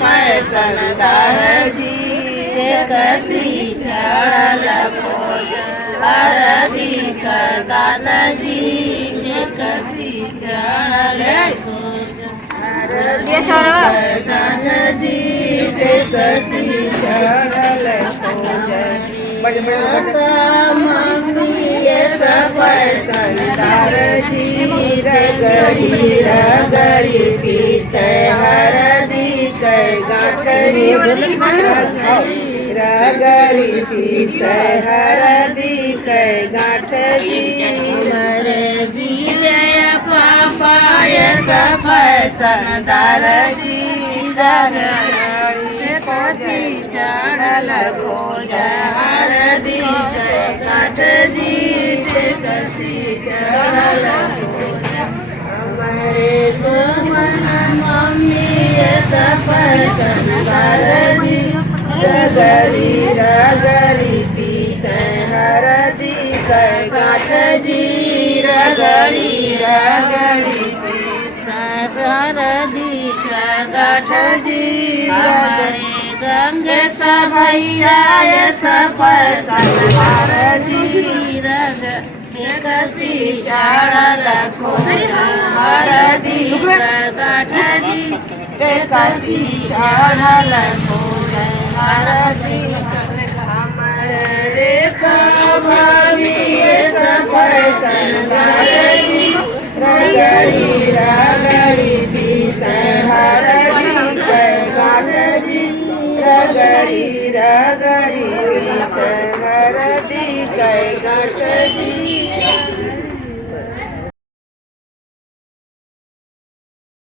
passion दारजी रे कसी चढ़ल खोज हरदी दान जी रे कसी चढ़ल खोज दान जी रे कसी चढ़ल खोज मम्मी पैसन दारजी रगड़ी रगड़ी पीसे हरदी गाठरी रगड़ी पीसे हरदी गाठरी मरे विजय पापाय पैसन दारजी रगड़ी कोसी चढ़ल खोज हरदी गाठरी कसी चढ़ल हमारे सोमन मम्मी पैसन दारजी रगड़ी रगड़ी पीसे हरदी गाठ जी रगड़ी रगड़ी पीसे हरदी गाठ जी रगड़ी गंग सभैया पैसन दारजी रग कसी चढ़ल खोज हरदी गाठ जी कसी चढ़ल खोज हरदी हमर रेखा भाभी पैसन दारजी रगड़ी रगड़ी पीसे हरदी गाठ जी रगड़ी रगड़ी पीसे हरदी गाठ जी